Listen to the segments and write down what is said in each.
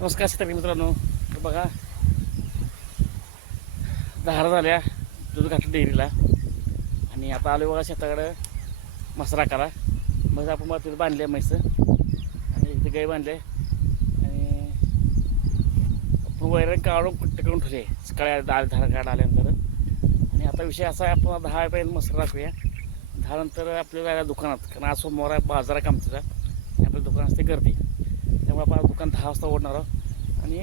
नमस्कार शेतकरी मित्रांनो. बघा दहा झाल्या दूध घातलं डेअरीला. आणि आता आलो बघा शेताकडं मसरा करा मग आपण मग तिथं बांधले म्हैस. आणि इथे गाई बांधले आणि आपण वैरण काढून कुट्टे करून ठेवले. सकाळी दाल धार काढ आल्यानंतर. आणि आता विषय असा आहे आपण दहा पर्यंत मसरा राखूया दहा नंतर आपल्याला दुकानात कारण आज सोमवार आहे बाजार आहे कामतीचा आपलं दुकान असते गर्दी. त्यामुळे आपण दुकान दहा वाजता ओढणार आहोत. आणि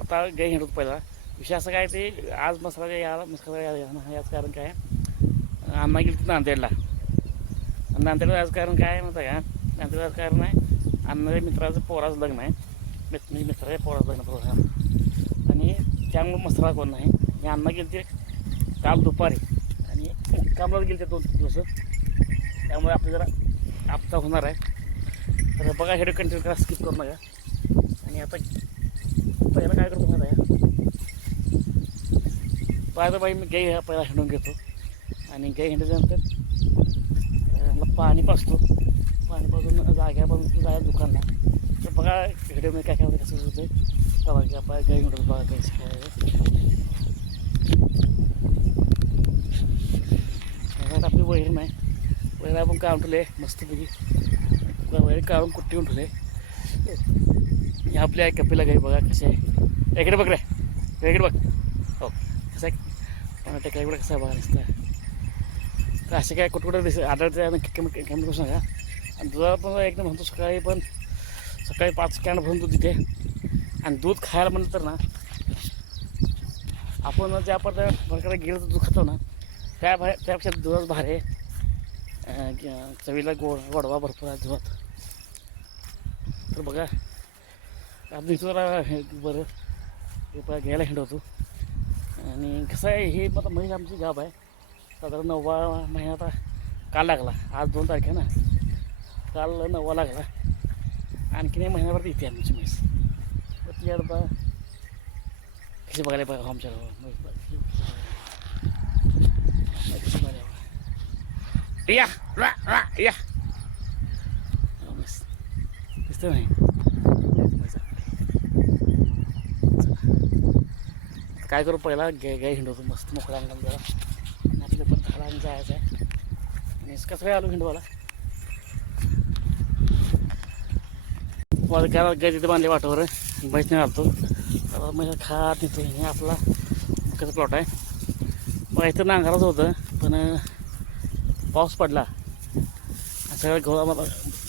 आता गाई हिंडत पहिला. विषय असं काय ते आज मसाला याला मसाला यायला याच कारण काय? अण्णा गेली तर नांदेडला. आणि नांदेडला याचं कारण काय आहे का? नांदेडला कारण आहे अण्णाच्या मित्राचं पोराचं लग्न आहे. मित्र म्हणजे मित्राच्या पोराचं लग्न पोरा आणि त्यामुळे मसाला कोण नाही. मी अण्णा गेली ते काल दुपारी. आणि कामाला गेले ते दोन तीन दिवस. त्यामुळे आपलं जरा आपता होणार आहे. तर बघा हेड कंटिन्यू करा स्किप करू नका. आणि आता पहिला काय करतो माहिती या पहिला बाई मी गाई पहिला हिंडून घेतो. आणि गाई हिंडल्यानंतर मला पाणी पाजतो. पाणी पाजून जाग्यापासून जायला दुकानला तर बघा व्हिडिओमध्ये काय काय होतं कसं होतं बघा की आपण गाई हिंडतो बघा काही शिकायचं आपली वैर नाही. वैर आपण काढून ठेवले मस्तपैकी. वैर काढून कुट्टी ठेवले. हे आपल्या कपिला गाई बघा कसे आहे. इकडे बघ रे. इकडे बघ. हो कसं आहे? टमाटे इकडे कसं आहे बघा दिसतं तर असे काय कुठं कुठं दिस आढळते नक्की कमी कमी करू आणि दुधाला पण एकदम म्हणतो सकाळी पण सकाळी पाच कॅन भरून दूध तिथे आणि दूध खायला म्हणलं तर ना आपण ज्या प्रकारे गेलं तर दूध खातो ना त्या भा त्यापेक्षा दुधाच भारी चवीला गोड गोडवा भरपूर आहे दुधात. तर बघा आपण इथं जरा बरं हे पा घ्यायला हिंडवतो. आणि कसं आहे हे आता म्हैस आमची गाब आहे. साधारण नववा महिना आता काल लागला. आज दोन तारखे ना. काल नववा लागला. आणखीन एक महिन्याभरात येते आमची म्हैस तर ती आता कशी बघायला हो बघा आमच्या गावात या या. दिसतं नाही काय करू पहिला गे गाय हिंडवतो मस्त मोकळ्या अंगाला जरा. आणि पण झाला आणि जायचं आहे. आणि कसं काय आलो हिंडवाला मला काय गाय तिथे बांधले वाटावर. बैस घालतो. तर मग खात तिथे हे आपला कसं प्लॉट आहे. मग इथं नांगराच होतं पण पाऊस पडला. सगळं गहू आम्हाला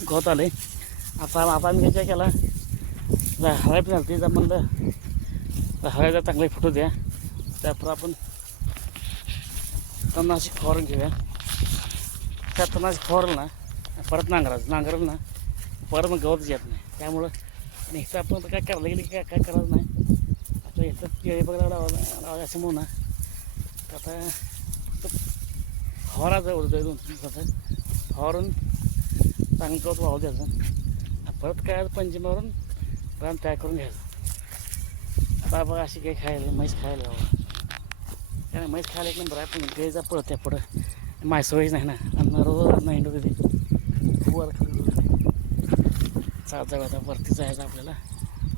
गवत आले आता आता आम्ही काय केला? हवाय पण झाली तर म्हणलं. हवायचा चांगले फोटो द्या. त्यापर आपण तणनाशक फवारून घेऊया. त्या तणनाशक फवारलं ना परत नांगरायचं. नांगरलं ना परत मग गवत येत नाही. त्यामुळं आणि इथं आपण काय करायला गेलं की काय काय करायचं नाही. आपलं इथं केळी बघायला लावायला लावायला असं म्हणून ना. आता फक्त फवाराचं होतं दोन तीन दिवसाचं फवारून चांगलं गवत वाहू द्यायचं. परत काय पंचमीवरून रान तयार करून घ्यायचं. आता बघा अशी काही खायला म्हैस खायला बाबा त्याने म्हैस खायला एक नंबर आहे पण गायचा पळत्या पुढं. माय सवयच नाही ना आणि रोज नाही हिंडू तिथे वर चालत जाऊ आता वरती जायचं आपल्याला.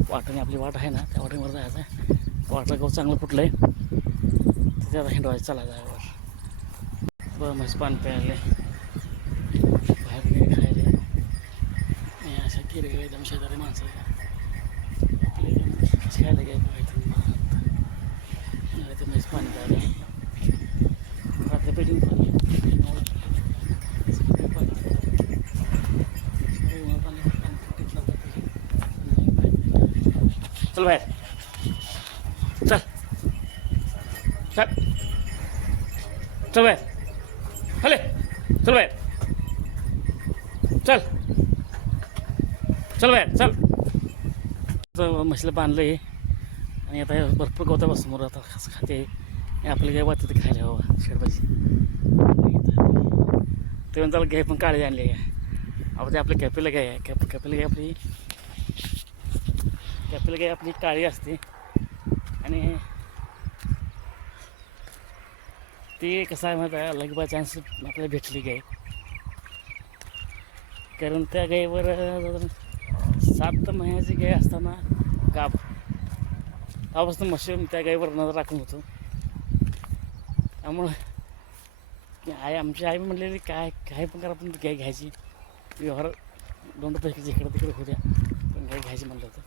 वाटाने आपली वाट आहे ना त्या वाटणीवर जायचं वाटलं गहू चांगलं फुटलं आहे तिथे आता हिंडवायचं चला जायवर. बरं म्हैस पाणी प्यायले बाहेर वगैरे खायले आणि अशा किरे एकदम शेजारी माणसं आपले एकदम खायला काय बघायचं नाही ते म्हैस पाणी प्यायले रात्री पेटून पाणी सकाळी पाणी सकाळी उन्हात पाणी पाणी फुटीतलं जातं. चल बाहेर चल. म्हशीला बांधलं आहे आणि आता भरपूर गवता समोर आता खास खाते. आणि आपल्याला काय खायला हवा शेडबाजी ते म्हणतात गाय पण काळी आणली आहे. आपण ते आपल्या कॅपेला गाय आहे? कॅप कॅपेला गाय आपली कॅपेला गाय आपली काळी असते. आणि ती कसं आहे माहिती आहे? लग बाय चान्स आपल्याला भेटली गाय कारण त्या गाईवर सात महिन्याची गाय असताना गाप त्यापासून मशीन त्या गायीवर नजर राखून होतो. त्यामुळं आई आमची आई म्हणलेली काय काय पण करा पण गाय घ्यायची. व्यवहार दोन पैकीचे इकडं तिकडे होत्या पण गाय घ्यायची म्हणलं होतं.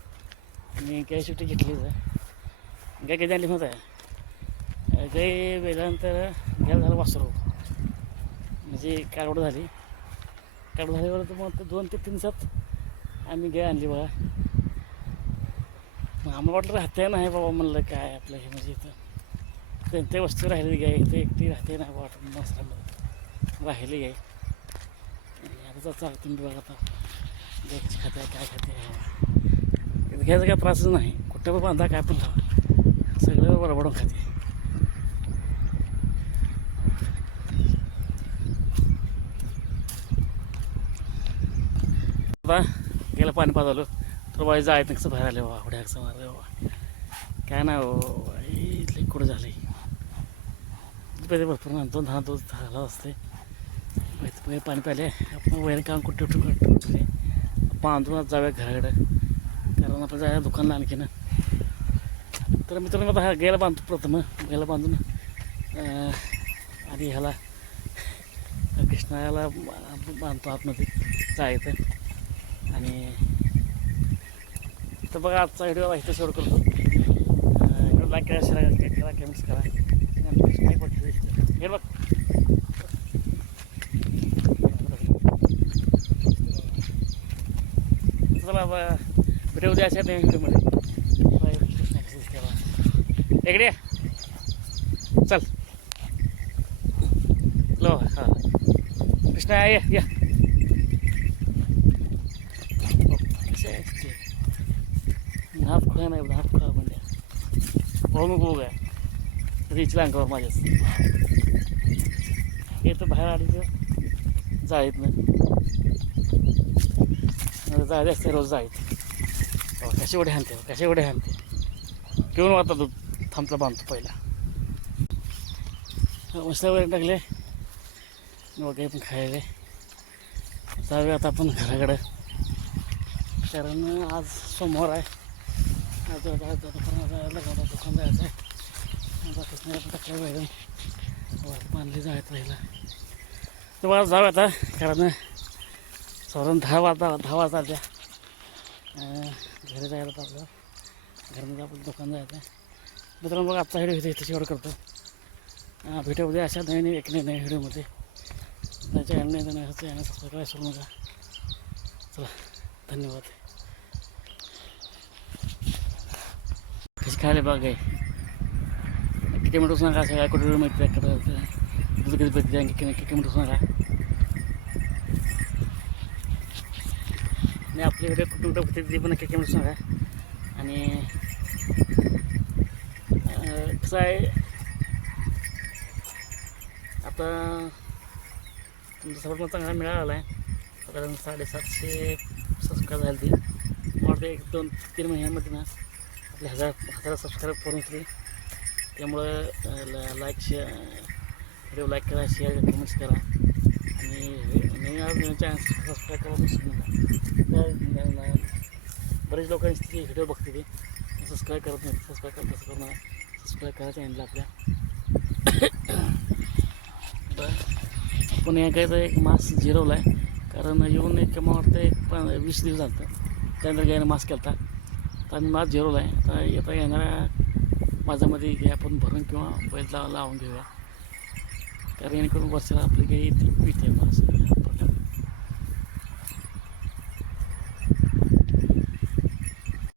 आणि गाय शेवटी घेतली तर गाय कधी आली होत आहे? गाय वेल्यानंतर गाय झालं वासरू. म्हणजे काळवड झाली. काढून झाल्यावर तर मग दोन ते तीन सात आम्ही गाय आणली बघा. मग आम्हाला वाटलं राहते नाही बाबा म्हणलं काय आपलं हे म्हणजे इथं. त्यांच्या वस्तू राहिली गाय इथं एकटी राहते नाही बाबा वाटत. मसरामध्ये राहिली. गाय आता तर चालतं तुम्ही बघा आता. गाय खाते काय खाते इथं घ्यायचा काय त्रासच नाही. कुठं पण बांधा काय पण लावा. सगळं बरोबरून खाते. बा. गेलं पाणी पाजवलं तर बाई जायत कसं बाहेर आले बाबा? उड्या कसं मारले बाबा? काय नाही हो, इथले कुठं झाले पहिले भरपूर ना दोन दहा दोन झाला असते पहिले पाणी प्याले आपण वैर काम कुठे उठून कुठे उठले बांधून जाऊया घराकडं. कारण आपण जाऊया दुकानला आणखीन. तर मित्रांनो आता हा गेला बांधतो प्रथम. गेला बांधून आणि ह्याला कृष्णाला बांधतो आतमध्ये. जायचं. आणि तर बघा आजचा व्हिडिओ इथं शेअर करतो. व्हिडिओ लाईक करा शेअर करा कमेंट्स करा काय पडतं हे बघ. चला व्हिडिओ उद्या अशा नवीन व्हिडिओमध्ये इकडे चल. लो हां. कृष्णा या या कसे आहे ते हात नाही नाही हात खोया म्हणजे पाहू नको काय रिचला अंगावर माझ्याच. हे तर बाहेर आली तर जाळीत नाही. जाळी असते रोज जाळीत हो, कसे एवढे हाणते कसे एवढे हाणते घेऊन वाटतं तू थांबला बांधतो पहिला. मस्त वगैरे टाकले. वगैरे पण खायले. जाऊया आता आपण घराकडं. कारण आज सोमवार आहे. आज जायचं आज दुकान जायचं आहे आता कृष्णाला टाकलं पाहिजे बांधली जायचं राहिला तर मला जाऊ आता कारण साधारण दहा वाजता दहा वाजता द्या घरी जायला तर आपलं घरामध्ये आपलं दुकान जायचं आहे मित्रांनो बघा आजचा व्हिडिओ इथे इथे करतो अं, भेटू अशा नवीन एक नवीन व्हिडिओमध्ये चॅनल नाही तर चॅनल सबस्क्राईब करायला नका चला धन्यवाद. खायला बाग आहे किती मिनिट सांगा असं काय कुठे माहिती आहे कुठं तुझं कधी बघते किती किती मिनिट सांगा आणि आपल्याकडे व्हिडिओ कुठं बघते होते ते पण किती कमेंट सांगा आणि कसं आहे? आता तुमचा सपोर्ट मला चांगला मिळाला आहे साधारण साडेसातशे सबस्क्राईब झाले ते. मला एक दोन तीन महिन्यामध्ये ना आपले हजार हजार सबस्क्राईब पूर्ण केली त्यामुळं लाईक शेअर व्हिडिओ लाईक करा शेअर कमेंट्स करा. आणि नवीन नवीन चॅनल सबस्क्राईब करा विसरू नका. बरेच लोकांची ती व्हिडिओ बघते ते. सबस्क्राईब करत नाही. सबस्क्राईब करत तसं करणार. सबस्क्राईब करा चॅनलला आपल्या. पण या गायचा एक मास्क जिरवला आहे कारण येऊन एक मला वाटतं एक वीस दिवस झालं त्यानंतर गायनं मास्क केला तर आम्ही मास जिरवला आहे. आता येता येणाऱ्या माझ्यामध्ये गाय आपण भरून किंवा बैल लावून घेऊया. कारण जेणेकरून वर्षाला आपली काही येते पिते मास